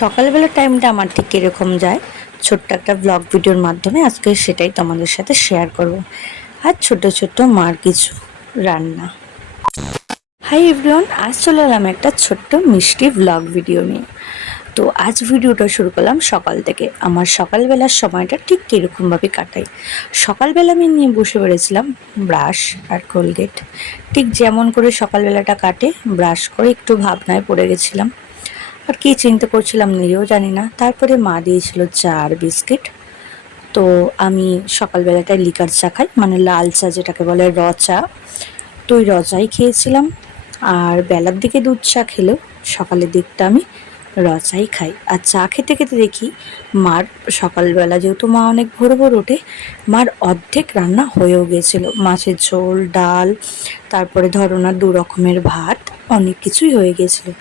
সকালবেলা টাইমটা আমার ঠিক এরকম যায়, ছোট্ট একটা ব্লগ ভিডিওর মাধ্যমে আজকে সেটাই তোমাদের সাথে শেয়ার করব। আর ছোট ছোট্ট মার কিছু রান্না। হাই এভরিওয়ান, আজ চলে এলাম একটা ছোট্ট মিষ্টি ব্লগ ভিডিও নিয়ে। তো আজ ভিডিওটা শুরু করলাম সকাল থেকে। আমার সকালবেলার সময়টা ঠিক কীরকমভাবে কাটাই। সকালবেলা আমি নিয়ে বসে পড়েছিলাম ব্রাশ আর কোলগেট। ঠিক যেমন করে সকালবেলাটা কাটে, ব্রাশ করে একটু ভাবনায় পড়ে গেছিলাম। আর কী চিন্তা করছিলাম নিজেও জানি না। তারপরে মা দিয়েছিল চা আর বিস্কিট। তো আমি সকালবেলাটায় লিকার চা খাই, মানে লাল চা যেটাকে বলে, র চা। তো ওই র চাই খেয়েছিলাম। আর বেলার দিকে দুধ চা খেলেও সকালের দিকটা আমি র চাই খাই। আর চা খেতে খেতে দেখি মার সকালবেলা, যেহেতু মা অনেক ভোর ভোর ওঠে, মার অর্ধেক রান্না হয়েও গিয়েছিলো। মাছের ঝোল, ডাল, তারপরে ধরো না 2 রকমের ভাত, অনেক কিছুই হয়ে গিয়েছিলো।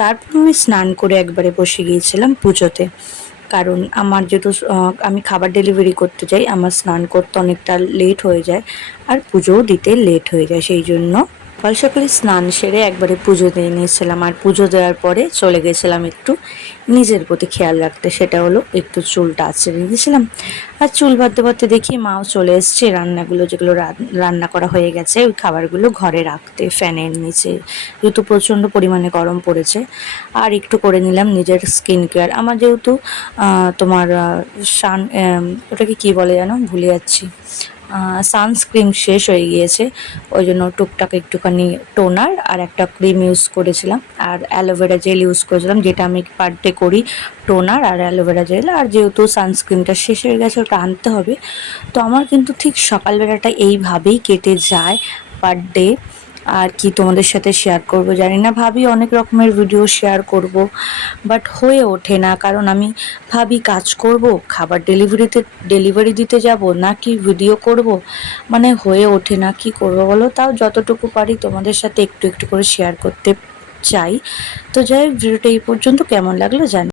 তারপর আমি স্নান করে একবারে বসে গিয়েছিলাম পুজোতে। কারণ আমার যেহেতু আমি খাবার ডেলিভারি করতে যাই, আমার স্নান করতে অনেকটা লেট হয়ে যায় আর পুজোও দিতে লেট হয়ে যায়। সেই জন্য সকাল সকালে স্নান সেরে একবারে পুজো দিয়ে নিয়েছিলাম। আর পুজো দেওয়ার পরে চলে গেছিলাম একটু নিজের প্রতি খেয়াল রাখতে। সেটা হলো একটু চুলটা আঁচড়ে দিয়েছিলাম। আর চুল বাঁধতে বাঁধতে দেখি মাও চলে এসছে রান্নাগুলো, যেগুলো রান্না করা হয়ে গেছে, ওই খাবারগুলো ঘরে রাখতে ফ্যানের নিচে, যেহেতু প্রচণ্ড পরিমাণে গরম পড়েছে। আর একটু করে নিলাম নিজের স্কিন কেয়ার। আমার যেহেতু তোমার ওটাকে কী বলে যেন, ভুলে যাচ্ছি, সানস্ক্রিন শেষ হয়ে গিয়েছে। ওই জন্য টুকটাক একটুখানি টোনার আর একটা ক্রিম ইউজ করেছিলাম, আর অ্যালোভেরা জেল ইউজ করেছিলাম, যেটা আমি পার ডে করি, টোনার আর অ্যালোভেরা জেল। আর যেহেতু সানস্ক্রিনটা শেষ হয়ে গেছে, ওটা আনতে হবে। তো আমার কিন্তু ঠিক সকালবেলাটা এইভাবেই কেটে যায় পার ডে। আর কি তোমাদের সাথে শেয়ার করব জানি না, ভাবি অনেক রকমের ভিডিও শেয়ার করব, বাট হয়ে ওঠে না। কারণ আমি ভাবি কাজ করব, খাবার ডেলিভারি দিতে যাব, নাকি ভিডিও করব, মানে হয়ে ওঠে না। কি করব বলো? তাও যতটুকু পারি তোমাদের সাথে একটু একটু করে শেয়ার করতে চাই। তো যাই হোক, ভিডিওটা এই পর্যন্ত। কেমন লাগলো জানি।